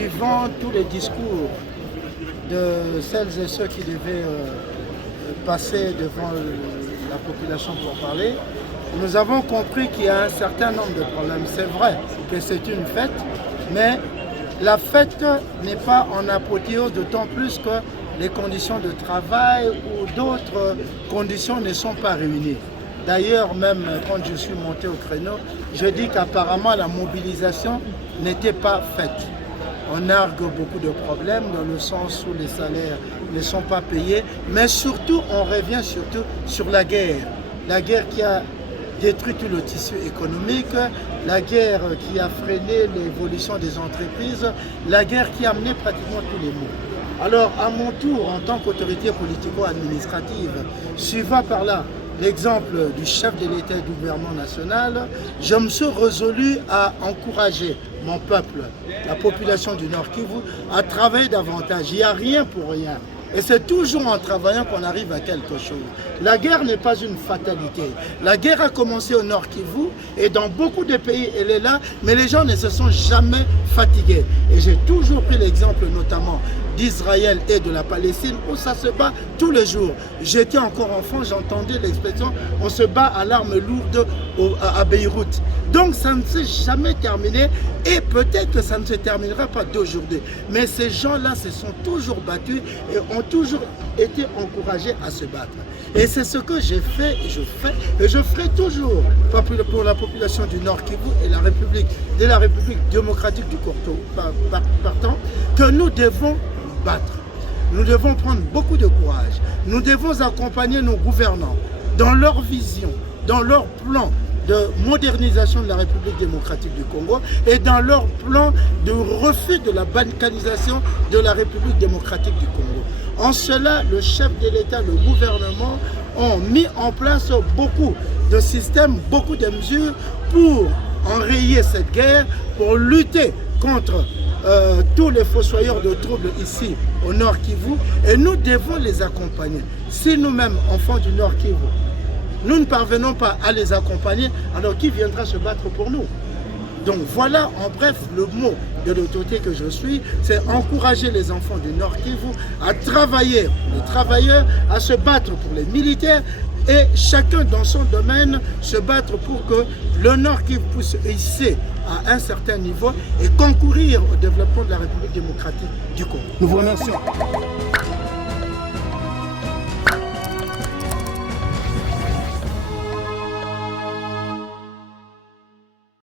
suivant tous les discours de celles et ceux qui devaient passer devant la population pour parler, nous avons compris qu'il y a un certain nombre de problèmes. C'est vrai que c'est une fête, mais la fête n'est pas en apothéose, d'autant plus que les conditions de travail ou d'autres conditions ne sont pas réunies. D'ailleurs, même quand je suis monté au créneau, je dis qu'apparemment la mobilisation n'était pas faite. On argue beaucoup de problèmes dans le sens où les salaires ne sont pas payés, mais surtout, on revient surtout sur la guerre qui a détruit tout le tissu économique, la guerre qui a freiné l'évolution des entreprises, la guerre qui a amené pratiquement tous les maux. Alors, à mon tour, en tant qu'autorité politico-administrative, suivant par là l'exemple du chef de l'État et du gouvernement national, je me suis résolu à encourager mon peuple, la population du Nord Kivu, à travailler davantage. Il n'y a rien pour rien. Et c'est toujours en travaillant qu'on arrive à quelque chose. La guerre n'est pas une fatalité. La guerre a commencé au Nord Kivu et dans beaucoup de pays, elle est là, mais les gens ne se sont jamais fatigués. Et j'ai toujours pris l'exemple notamment d'Israël et de la Palestine où ça se bat tous les jours. J'étais encore enfant, j'entendais l'expression « on se bat à l'arme lourde à Beyrouth ». Donc ça ne s'est jamais terminé et peut-être que ça ne se terminera pas d'aujourd'hui. Mais ces gens-là se sont toujours battus et ont toujours été encouragés à se battre. Et c'est ce que j'ai fait et je fais et je ferai toujours pour la population du Nord Kivu et la République démocratique du Congo partant que nous devons battre. Nous devons prendre beaucoup de courage. Nous devons accompagner nos gouvernants dans leur vision, dans leur plan de modernisation de la République démocratique du Congo et dans leur plan de refus de la balkanisation de la République démocratique du Congo. En cela, le chef de l'État, le gouvernement ont mis en place beaucoup de systèmes, beaucoup de mesures pour enrayer cette guerre, pour lutter contre tous les fossoyeurs de troubles ici au Nord Kivu et nous devons les accompagner. Si nous-mêmes, enfants du Nord Kivu, nous ne parvenons pas à les accompagner, alors qui viendra se battre pour nous? Donc voilà en bref le mot de l'autorité que je suis, c'est encourager les enfants du Nord Kivu à travailler pour les travailleurs, à se battre pour les militaires et chacun dans son domaine se battre pour que le Nord Kivu puisse hisser à un certain niveau et concourir au développement de la République démocratique du Congo. Nous vous remercions.